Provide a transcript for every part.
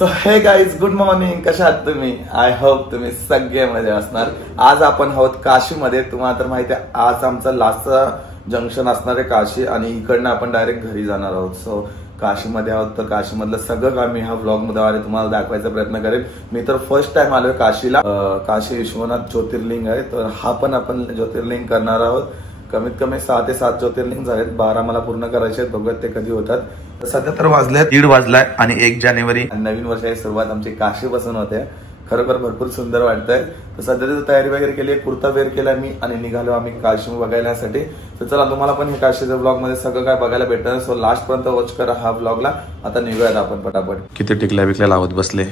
So हे guys, good morning. कशा आहात तुम्ही? आय होप तुम्ही सगळे मजा असणार. आज आपण आहोत काशीमध्ये. तुम्हाला तर माहिती आहे आज आमचं लास्टचं जंक्शन असणार आहे काशी, आणि इकडनं आपण डायरेक्ट घरी जाणार आहोत. सो काशीमध्ये आहोत, तर काशीमधलं सगळं काम मी ह्या व्लॉग मध्ये तुम्हाला दाखवायचा प्रयत्न करेन. मी तर फर्स्ट टाइम आलोय काशीला. काशी विश्वनाथ ज्योतिर्लिंग आहे, तर हा पण आपण ज्योतिर्लिंग करणार आहोत. कमीत कमी 6 ते 7 ज्योतिर्लिंग झालेत, 12 मला पूर्ण करायचे आहेत. बघूयात ते कधी होतात. सध्या तर वाजले 1:30 वाजलाय आणि 1 जानेवारी नवीन वर्षाची सुरुवात आमची काशीपासून होते. खरोखर भरपूर सुंदर वाटतंय. तर सध्या तर तयारी वगैरे केली, कुर्ता वेअर केला मी आणि निघालो आम्ही काशी बघायसाठी. तर चला, तुम्हाला पण हे काशीच्या ब्लॉग मध्ये सगळं काय बघायला भेटणार. सो लास्ट पर्यंत वॉच करा हा ब्लॉगला. आता निघूयात आपण पटापट. किती टिकल्या बिकल्या लावत बसले,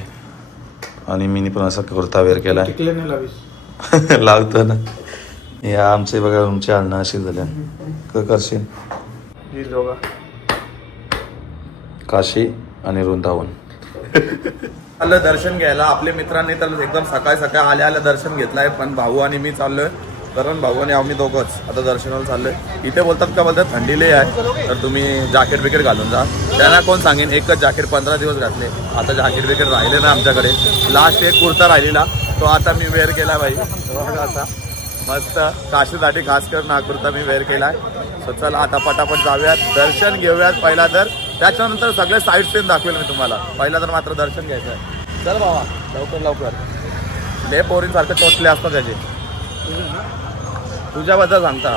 आणि मी पण असा कुर्ता वेअर केला. टिकल्या नाही लावीस लावतो ना. या आमचे बघा रूमची आणणं अशी झाल्या. करशील काशी आणि वृंदावन. आलं दर्शन घ्यायला. आपल्या मित्रांनी तर एकदम सकाळी सकाळी आल्या दर्शन घेतलंय, पण भाऊ आणि मी चाललोय. कारण भाऊ आणि आम्ही दोघंच आता दर्शनाला चाललोय. इथे बोलतात का, बोलतात थंडीले आहे, तर तुम्ही जॅकेट बिकेट घालून जा. त्यांना कोण सांगेन, एकच जॅकेट 15 दिवस घातले. आता जॅकेट बिकेट राहिले ना आमच्याकडे. लास्ट एक कुर्ता राहिलेला, तो आता मी वेअर केला भाई. असा मस्त काशीसाठी खास करून हा कुर्ता मी वेअर केलाय. सो चला आता पटापट जाऊयात, दर्शन घेऊयात पहिला. तर त्याच्यानंतर सगळे साईड सीन दाखवेल मी तुम्हाला. पहिला तर मात्र दर्शन घ्यायचं आहे. चल बाबा, लवकर लवकर. ले पोरींसारखे टोचले असतात त्याचे. तुझ्याबद्दल सांगता,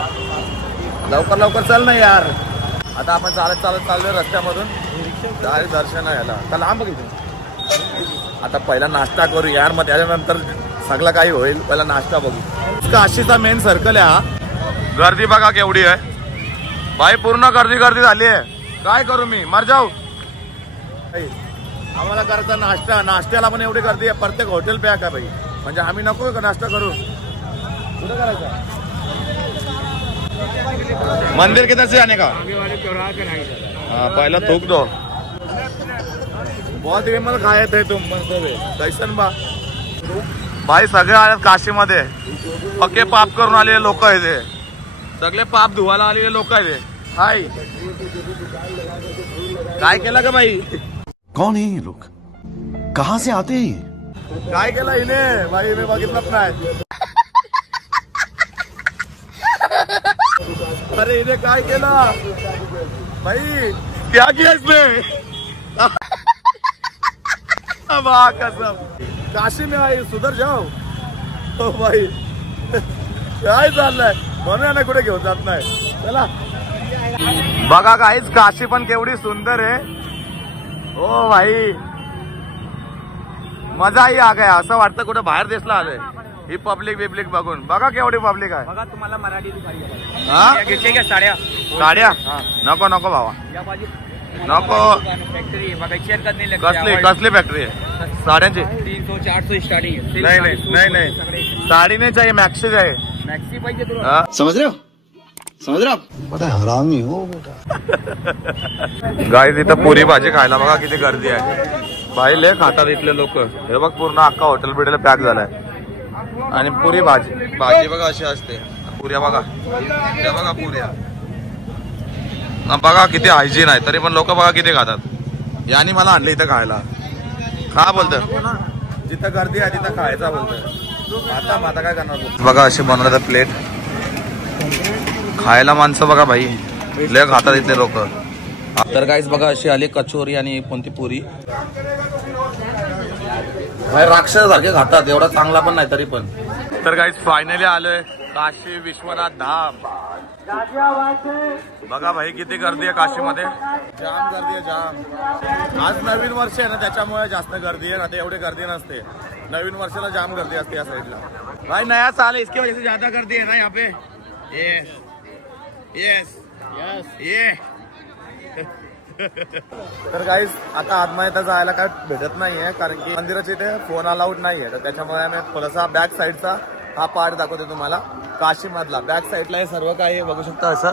लवकर लवकर चल ना यार. आता आपण चालत चालत चाललोय रस्त्यामधून डायरेक्ट दर्शन घ्यायला. तर लांब बघितलं. आता पहिला नाश्ता करू यार, मग त्याच्यानंतर सगळं काही होईल. पहिला नाश्ता बघू. काशीचा मेन सर्कल आहे हा. गर्दी बघा केवढी आहे भाई, पूर्ण गर्दी गर्दी झाली आहे. काय करू मी, मर जाऊ. आम्हाला करायचा नाश्ता, नाश्त्याला पण एवढी गर्दी आहे. प्रत्येक हॉटेल पॅक आहे भाई. म्हणजे आम्ही नको का नाश्ता करू? कुठं करायचा? मंदिर किधर से आने का? पहिला थूक दो. बहुत विमल खाए थे तुम कैसन बा भाई. सगळे आले काशीमध्ये. पक्के पाप करून आलेले लोक आहे ते. सगळे पाप धुवायला आलेले लोक आहे ते. हाय, काय केलं का बाई? कौन है ये लोग, कहाँ से आते हैं? काय केलं हिने बाई? मी बघितलंच नाही. अरे हिने काय केलं भाई? क्या किया इसने? कसम काशी में आई, सुधर जाओ. हो भाई, काय चाललंय? म्हणून ना कुठे घेऊन जात नाही. चला बघा काहीच, काशी पण केवढी सुंदर आहे. ओ भाई, मजाही आ गया. असं वाटतं कुठं बाहेर देशला आलोय. ही पब्लिक बिब्लिक बघून बघा केवढी पब्लिक आहे. बघा तुम्हाला मराठी साड्या साड्या नको नको भावा, नको. कसली कसली फॅक्टरी आहे साड्यांची? 300-400 स्टार्टिंग. नाही नाही नाही, साडी नाही चाहिए, मॅक्सी चाहिए. मॅक्सी पाहिजे तुला? समझ रहे हो, समझ रहे हो? बड़ा हरामी हो बेटा. गाईज इथं पुरी भाजी खायला बघा किती गर्दी आहे भाई. लय खातात इथले लोक. हे बघ पूर्ण अख्खा हॉटेल बिटेल पॅक झालाय. आणि पुरी भाजी भाजी बघा अशी असते. पुऱ्या बघा, त्या बघा पुऱ्या. बघा किती हायजीन आहे, तरी पण लोक बघा किती खातात. यानी मला आणले इथं खायला. खा बोलतं, जिथं गर्दी आहे तिथं खायचा बोलतोय. आता काय करणार बघा. अशी बनवतात प्लेट खायला. माणसं बघा भाई लय खातात इथले लोक. तर गाईज बघा अशी आली कचोरी आणि कोणती पुरी. राक्षस सारखे खातात, एवढा चांगला पण नाही तरी पण. तर गाईज फायनली आलोय काशी विश्वनाथ धाम. बघा भाई किती गर्दी आहे काशीमध्ये. जाम गर्दी आहे, जाम. आज नवीन वर्ष आहे ना, त्याच्यामुळे जास्त गर्दी आहे ना. ते एवढी गर्दी नसते. नवीन वर्षाला जाम गर्दी असते या साईडला. भाई नया साल है, इसकी वजह से ज्यादा गर्दी है ना यहाँ पे. यस यस यस ये. तर गाईज आता आतमध्ये तर जायला काय भेटत नाहीये, कारण की मंदिराच्या इथे फोन अलाउड नाहीये. तर त्याच्यामुळे आम्ही थोडासा बॅक साईडचा हा पार्ट दाखवतो तुम्हाला काशी मधला. बॅक साईडला हे सर्व काही बघू शकता असं,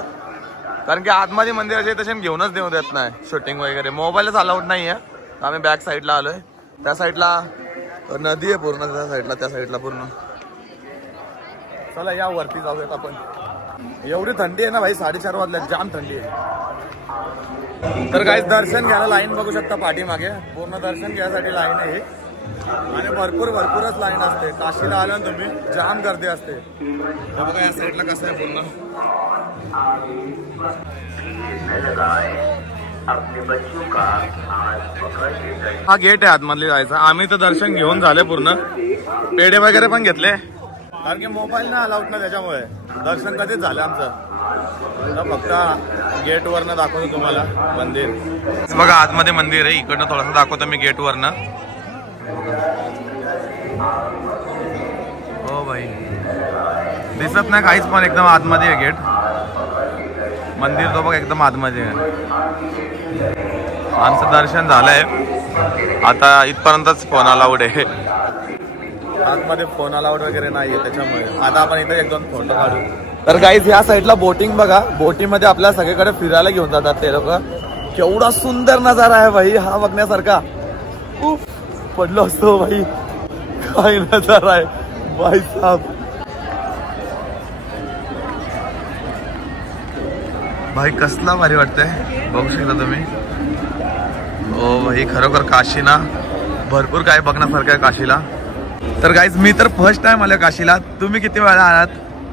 कारण की आतमध्ये मंदिराच्या इथे घेऊनच देऊ देत नाही शूटिंग वगैरे. मोबाईलच अलाउड नाहीये. आम्ही बॅक साईडला आलोय. त्या साईडला नदी आहे पूर्ण, त्या साईडला पूर्ण. चला या वरती जाऊयात आपण. एवढी थंडी आहे ना भाई, 4:30 वाजल्यात. जाम थंडी आहे. तर काही दर्शन घ्यायला लाईन बघू शकता पाठीमागे, पूर्ण दर्शन घ्यायसाठी लाईन आहे आणि भरपूरच लाईन असते. काशीला आलं ना तुम्ही, जाम गर्दी असते. हे बघा या साईडला कसं आहे पूर्ण. हा गेट आहे आतमधले जायचा. आम्ही तर दर्शन घेऊन झाले पूर्ण, पेढे वगैरे पण घेतले कारण की मोबाईल ना अलाउड ना, त्याच्यामुळे दर्शन कधीच झालं आमचं. तर फक्त गेट वरनं दाखवतो तुम्हाला मंदिर. बघा आतमध्ये मंदिर आहे, इकडनं थोडंसं दाखवतो मी गेट वरनं. हो भाई दिसत नाही काहीच, पण एकदम आतमध्ये आहे गेट. मंदिर तो बघ एकदम आतमध्ये आहे. आमचं दर्शन झालंय, आता इथपर्यंतच फोन अलाउड आहे. आतमध्ये फोन अलाउड वगैरे नाहीये, त्याच्यामुळे आता आपण इथे एक दोन फोटो काढू. तर गाईज या साईडला बोटिंग बघा, बोटिंग मध्ये आपल्याला सगळीकडे फिरायला घेऊन जातात ते लोक. केवढा सुंदर नजारा आहे भाई हा बघण्यासारखा. उफ, पडलो असतो भाई, काय नजारा आहे भाई साहब. भाई कसला भारी वाटतंय, बघू शकता तुम्ही. ओ भाई खरोखर काशी ना भरपूर काय बघण्यासारखं आहे काशीला. तर गाईज मी तर फर्स्ट टाइम आलो काशीला. तुम्ही किती वेळा आलात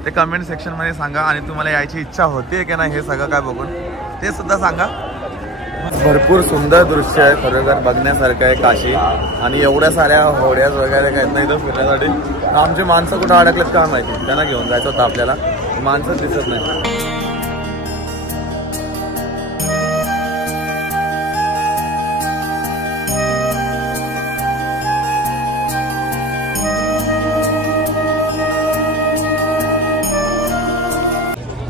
ते कमेंट सेक्शन मध्ये सांगा, आणि तुम्हाला यायची इच्छा होते की नाही हे सगळं काय बघून ते सुद्धा सांगा. भरपूर सुंदर दृश्य आहे, खरोखर बघण्यासारखं आहे काशी. आणि एवढ्या साऱ्या होड्याच वगैरे काय नाही इथं फिरण्यासाठी. आमची माणसं कुठं अडकलेत का माहिती, त्यांना घेऊन जायचं होतं आपल्याला, माणसंच दिसत नाही.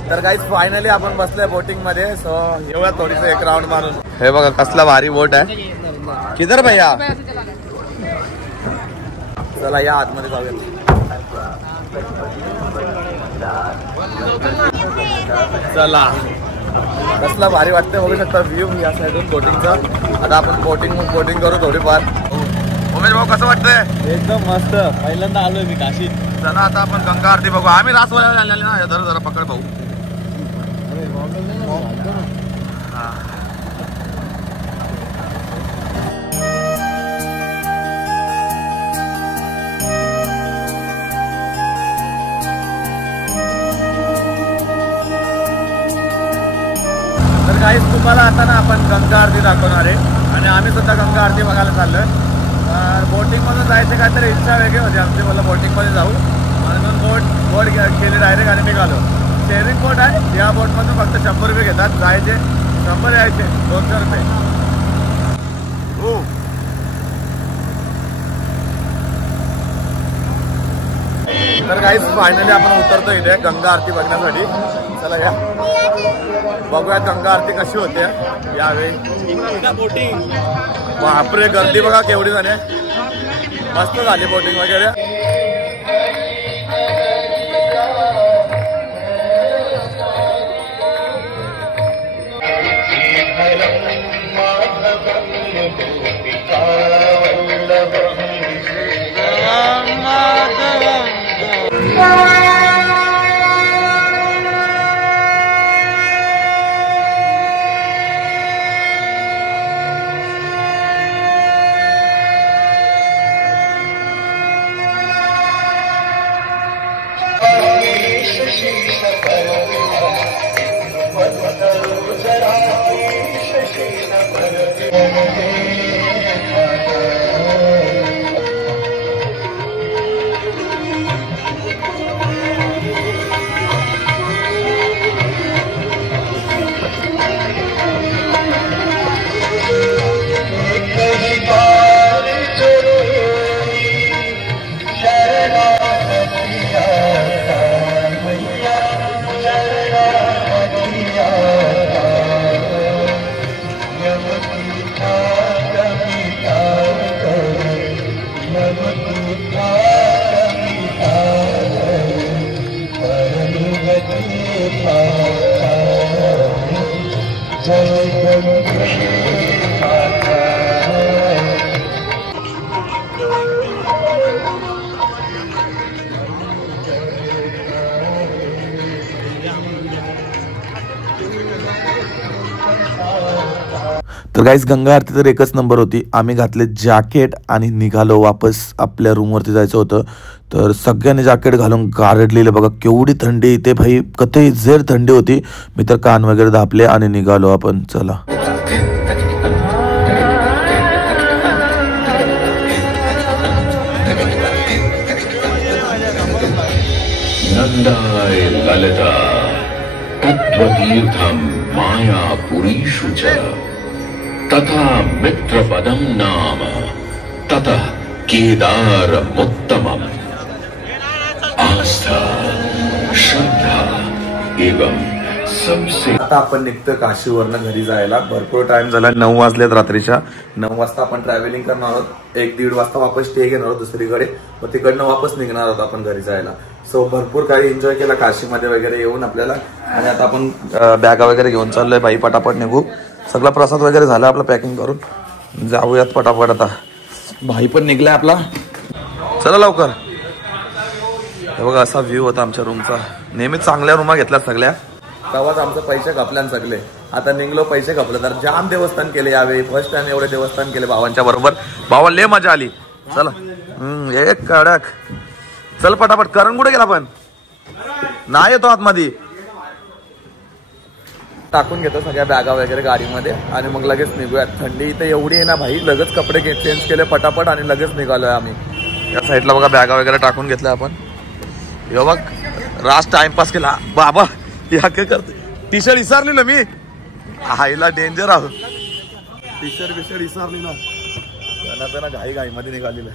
तर गाईज फायनली आपण बसलोय बोटिंग मध्ये. सो येऊया थोडीस एक राऊंड मारून. हे बघा कसला भारी बोट आहे. किधर भैया, चला या आतमध्ये जाऊया. चला कसला भारी वाटतंय, बघू शकता व्ह्यू या साईडून बोटिंगचा. आता आपण बोटिंग करू थोडीफार. उमेश भाऊ कसं वाटतंय? एकदम मस्त, पहिल्यांदा आलोय मी काशीत. चला आता आपण गंगा आरती बघू. आम्ही रासवाड्याला आलेले ना, जरा पकड भाऊ. तर काहीच तुम्हाला आता ना आपण गंगा आरती दाखवणार आहे, आणि आम्ही सुद्धा गंगा आरती बघायला चाललोय. बोटिंग मधून जायची काहीतरी इच्छा वेगळी होती आमची, मला बोटिंग मध्ये जाऊ म्हणून बोट केली डायरेक्ट आणि निघालो. शेअरिंग बोट आहे, या बोटमधून फक्त 100 रुपये घेतात जायचे, 100 यायचे 200 रुपये. तर काहीच फायनली आपण उतरतो इथे गंगा आरती बघण्यासाठी. चला या बघूयात गंगा आरती कशी होते यावेळी. बोटिंग बापरे, गर्दी बघा केवढी झाली, मस्त झाली बोटिंग वगैरे. तर गाईस गंगा आरती तर एकच नंबर होती. आम्ही घातले जॅकेट आणि निघालो वापस आपल्या रूमवरती जायचं होतं. तर सगळ्यांनी जॅकेट घालून गारडलेलं बघा केवढी थंडी इथे भाई कतई जेर थंडी होती. मी तर कान वगैरे दाबले आणि निघालो आपण. चला नंदाय ललिता तत्त्वतीर्थम मायापुरीषु च तथा मित्रपदम नाम ततः केदारमुत्तमम् आस्था श्रद्धा एवं सबसे. आता आपण निघतो काशीवरनं घरी जायला. भरपूर टाइम झाला. 9 वाजलेत रात्रीच्या. 9 वाजता आपण ट्रॅव्हलिंग करणार आहोत. 1-1.5 वाजता वापस स्टे घेणार आहोत दुसरीकडे. मग तिकडनं वापस निघणार आहोत आपण घरी जायला. सो भरपूर काही एन्जॉय केला काशीमध्ये वगैरे येऊन आपल्याला. आणि आता आपण बॅगा वगैरे घेऊन चाललोय बाई. पटापट निघू. सगळा प्रसाद वगैरे झाला आपला पॅकिंग करून. जाऊयात पटापट आता. भाई पण निघलाय आपला. चला लवकर. हे बघा असा व्ह्यू होता आमच्या रूमचा. नेहमीच चांगल्या रूमा घेतल्या सगळ्या. तेव्हाच आमचे पैसे खपल्यान सगळे. आता निघलो पैसे खपले. तर जाम देवस्थान केले यावेळी. फर्स्ट टाइम एवढे देवस्थान केले भावांच्या बरोबर. भावाला लय मजा आली. चला एक कडक. चल पटापट. करण कुठे गेला पण नाही येतो आतमध्ये. टाकून घेतो सगळ्या बॅगा वगैरे गाडीमध्ये आणि मग लगेच निघूयात. थंडी इथे एवढी आहे ना भाई. लगेच कपडे चेंज केले पटापट आणि लगेच निघालोय आम्ही. या साईडला बघा बॅगा वगैरे टाकून घेतल्या आपण. हे बघ राज टाइमपास केला बाबा. या काय करते. टी शर्ट विसरली ना मी. आईला डेंजर आहो. टी शर्ट विसरली ना. घाई मध्ये निघालेलं.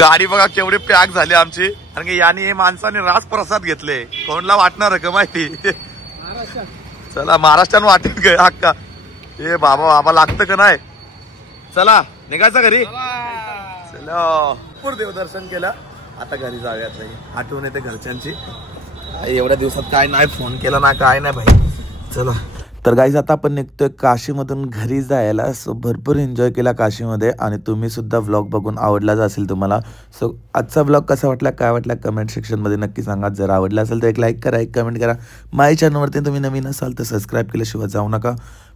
गाडी बघा केवढी पॅक झाली आमची. कारण की याने माणसाने राज प्रसाद घेतले. कोणला वाटणार का माहिती. चला महाराष्ट्रानं वाटेल काय हक्का. ए बाबा बाबा लागतं का नाही. चला निघायचं घरी. चला भरपूर देवदर्शन केलं. आता घरी जाऊयात नाही. आठवण येते घरच्यांची. एवढ्या दिवसात काय नाही फोन केला ना काय नाही भाई. चला तर गाईज आता आपण निघतोय काशीमधून घरी जायला. सो भरपूर एन्जॉय केला काशीमध्ये. आणि तुम्ही सुद्धा व्लॉग बघून आवडलाच असेल तुम्हाला. सो आजचा व्लॉग कसा वाटला काय वाटला कमेंट सेक्शनमध्ये नक्की सांगा. जर आवडला असेल तर एक लाईक करा, एक कमेंट करा. माझ्या चॅनलवरती तुम्ही नवीन असाल तर सबस्क्राईब केल्याशिवाय जाऊ नका.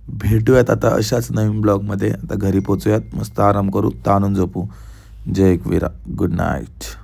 भेटूयात आता अशाच नवीन ब्लॉगमध्ये. आता घरी पोचूयात. मस्त आराम करू. ताणून झोपू. जय एकवीरा. Good night.